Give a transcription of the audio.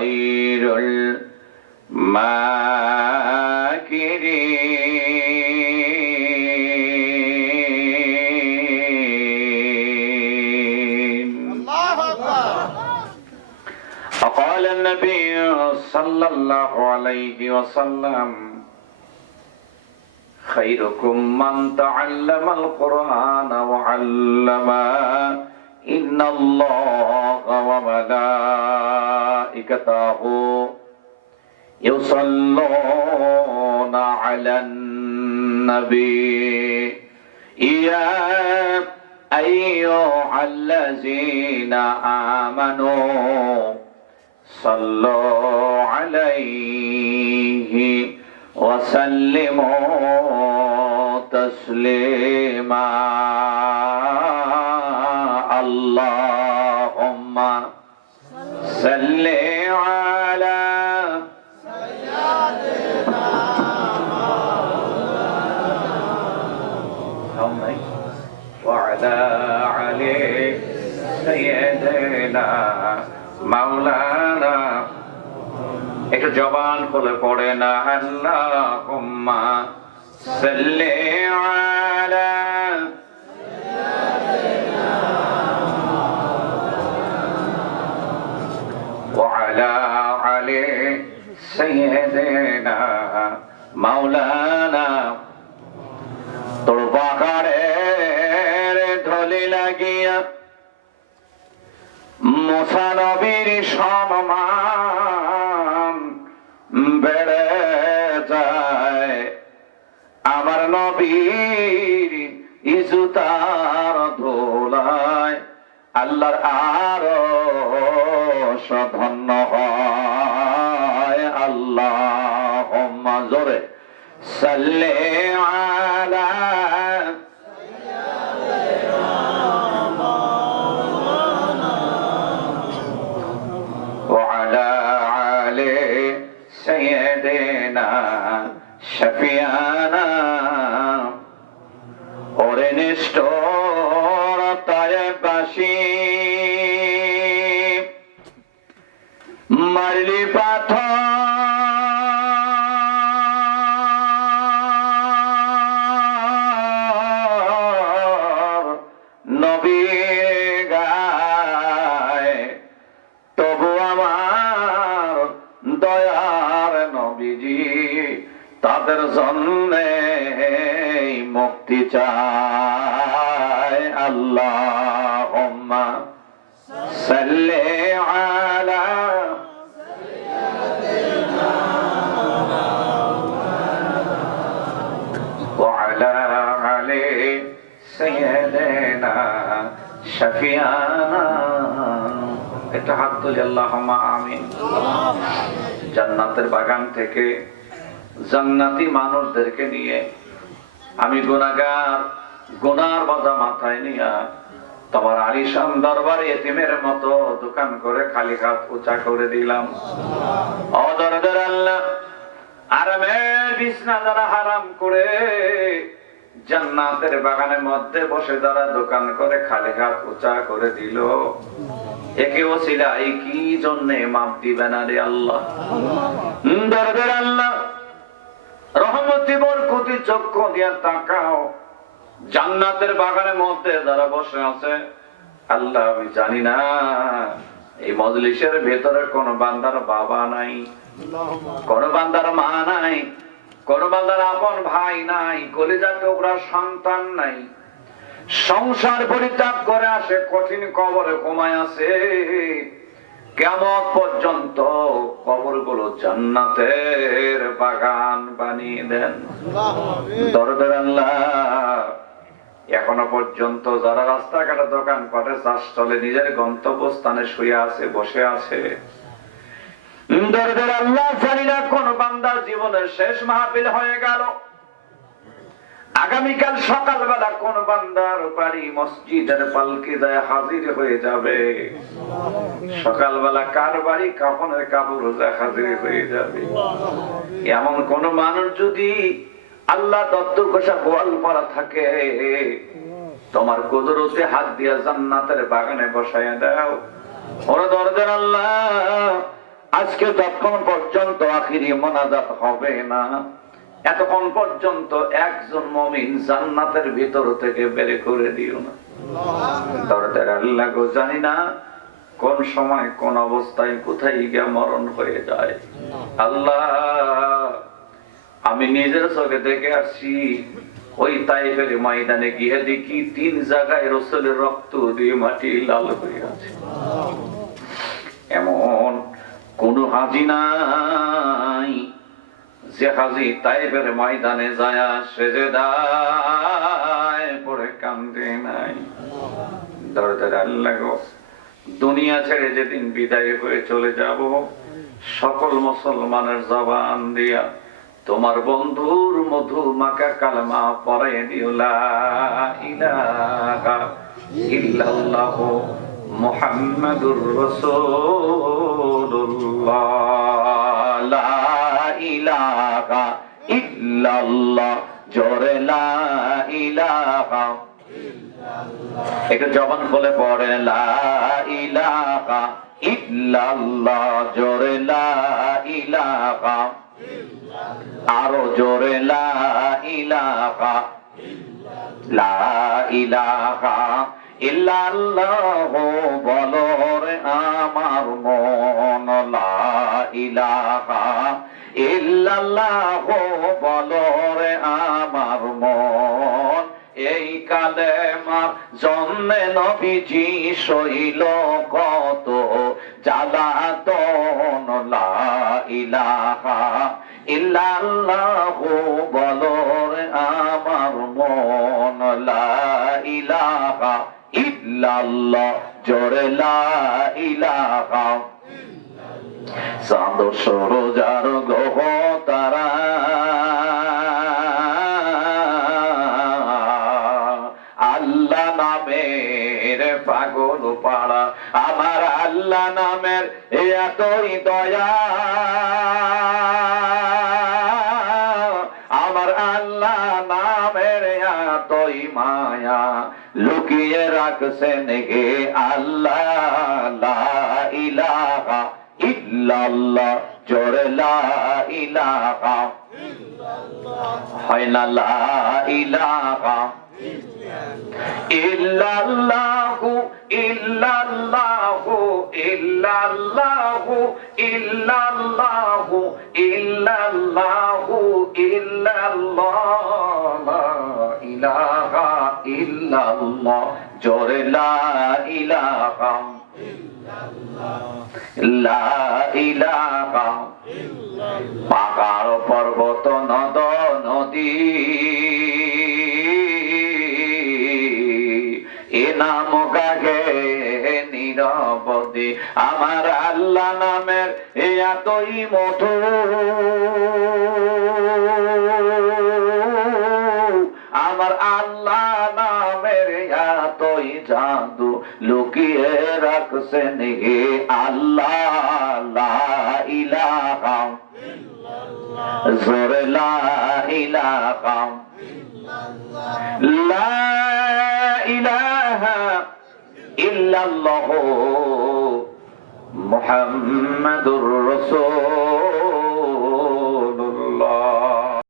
খায়রুল মাকিরিন। আল্লাহু আকবার। وقال النبي صلى الله عليه وسلم خيركم من تعلم القرآن وعلمه إن الله وملائكته يصلون على النبي يا أيها الذين آمنوا صلوا عليه وسلموا تسليما اللهم صل على سيدنا وعلى علي سيدنا مولانا একটু জবান খুলে পড়ে না আল্লাহুম্মা সাল্লি আলা ওয়া আলা আলি সাইয়্যিদিনা মাওলানা তোর বাগানের ঢলে লাগিয়া মুসা নবীর সম্মান বেড়ে যায় আমার নবীর ইজ্জতার ধুলায় আল্লাহর আরশ ধন্য হয় আল্লাহুম্মা জোরে সাল্লি আলা শফিয়ানা ওরে নিষ্ঠুরতায় বাসি মারলি পাথর নবীর গায় তবু আমার দয়ার নবীজি তাদের জন্যে মুক্তি চায় আল্লাহুম্মা সাল্লি আলা ওয়া আলা আলি সাইয়্যিদিনা শফিয়ানা। একটা হাত তুলে আল্লাহুম্মা আমিন। জান্নাতের বাগান থেকে জান্নাতি মানুষদেরকে নিয়ে আমি গুনাহগার, গুনার বোঝা মাথায় নিয়ে তোমার আলিশান দরবারে এতিমের মতো দোকান করে খালি হাত উঁচা করে দিলাম। ও দরদের আল্লাহ, আরামের বিছনা যারা হারাম করে জান্নাতের বাগানের মধ্যে বসে যারা দোকান করে খালি হাত উঁচা করে দিল, একে ওসিলাই কি জন্যে মাপ দিবে না রে আল্লাহ? দরদের আল্লাহ, রহমতি বরকতি চক্ষু দিয়ে তাকাও। জান্নাতের বাগানের মধ্যে যারা বসে আছে আল্লাহ, আমি জানি না এই মজলিসের ভেতরে কোন বান্দার বাবা নাই, কোন বান্দার মা নাই, কোন বান্দার আপন ভাই নাই, কলিজার টুকরা সন্তান নাই, সংসার পরিত্যাগ করে আসে কঠিন কবরে ঘুমায় আছে। কিয়ামত পর্যন্ত কবরগুলো জান্নাতের বাগান বানিয়ে দেন দরদের আল্লাহ। এখনো পর্যন্ত যারা রাস্তাঘাটে দোকান পাটে চাষ চলে নিজের গন্তব্যস্থানে শুয়ে আছে, বসে আছে, দরদের আল্লাহ, জানি না কোন বান্দার জীবনের শেষ মাহফিল হয়ে গেল। আগামীকাল সকালবেলা কোন বান্দার বাড়ি মসজিদের পালকি যায় হাজির হয়ে যাবে। সকালবেলা কার বাড়ি কাফনের কাপড় যায় হাজির হয়ে যাবে। এমন কোন মানুষ যদি আল্লাহ দত্ত ঘোষা গোয়াল পাড়া থাকে, তোমার কুদরতে হাত দিয়া জান্নাতের বাগানে বসাইয়া দাও। ওরা দরদের আল্লাহ, আজকে যতক্ষণ পর্যন্ত আখিরি মোনাজাত হবে না, এতক্ষণ পর্যন্ত একজন মুমিন জান্নাতের ভিতর থেকে বের করে দিও না। দরদের আল্লাহ গো, জানি না কোন সময় কোন অবস্থায় কোথায় গিয়ে মরণ হয়ে যায়। আল্লাহ, আমি নিজের চোখে দেখে আসছি, ওই তাইফের ময়দানে গিয়ে দেখি 3 জায়গায় রাসূলের রক্ত দিয়ে মাটি লাল হয়ে আছে। এমন কোন হাজি নাই যে হাজি তাইফের ময়দানে যায় সেজদায় পড়ে কান্দে নাই। দরদের আল্লাহ গো, দুনিয়া ছেড়ে যেদিন বিদায় হয়ে চলে যাব, সকল মুসলমানের জবান দিয়া তোমার বন্ধুর মধু মাকা কালমা পড়াইয়া দিও, লা ইলাহা ইল্লাল্লাহ মুহাম্মাদুর রাসূলুল্লাহ, লা ইলাহা ইল্লাল্লাহ, জোরে লা ইলাহা। একটু জবান খুলে পড়ে, লা ইলাহা ইল্লাল্লাহ, জোরে লা ইলাহা, আরো জোরে লা ইলাহা, লা ইলাহা ইল্লাল্লাহ বলো রে আমার মন, লা ইলাহা ইল্লাল্লাহ বলো রে আমার মন। এই কালেমার জন্মে নবীজি সইল কত জ্বালাতন, লা ইলাহা ইল্লাল্লাহ বলো রে আমার মন, লা ইলাহা ইল্লাল্লাহ, জোরে লা ইলাহা। চাঁদ সূরজার গ্রহ তারা আল্লাহ নামের পাগল পাড়া, আমার আল্লাহ নামের এতই দয়া, আমার আল্লাহ নামের এতই মায়া, লুকিয়ে রাখছেন হে আল্লাহ, লা ইলাহা ইল্লাল্লাহ, জোরে লা ইলাহা, হয় না লা ইলাহা ইল্লাল্লাহু ইল্লাল্লাহু ইল্লাল্লাহু ইল্লাল্লাহু ইল্লাল্লাহু ইল্লাল্লাহ, লা ইলাহা ইল্লাল্লাহ, জোরে লা ইলাহা লা ইলাহা। পাহাড় পর্বত নদ নদী এ নাম গাহে নীরবদি, আমার আল্লাহ নামের এতই মধু, আমার আল্লাহ নামের এতই জাদু, লুকিয়ে রাখছেন হে আল্লাহ, লা ইলাহা জোরে লা ইলাহা, লা ইলাহা ইল্লাল্লাহ মুহাম্মাদুর রাসূল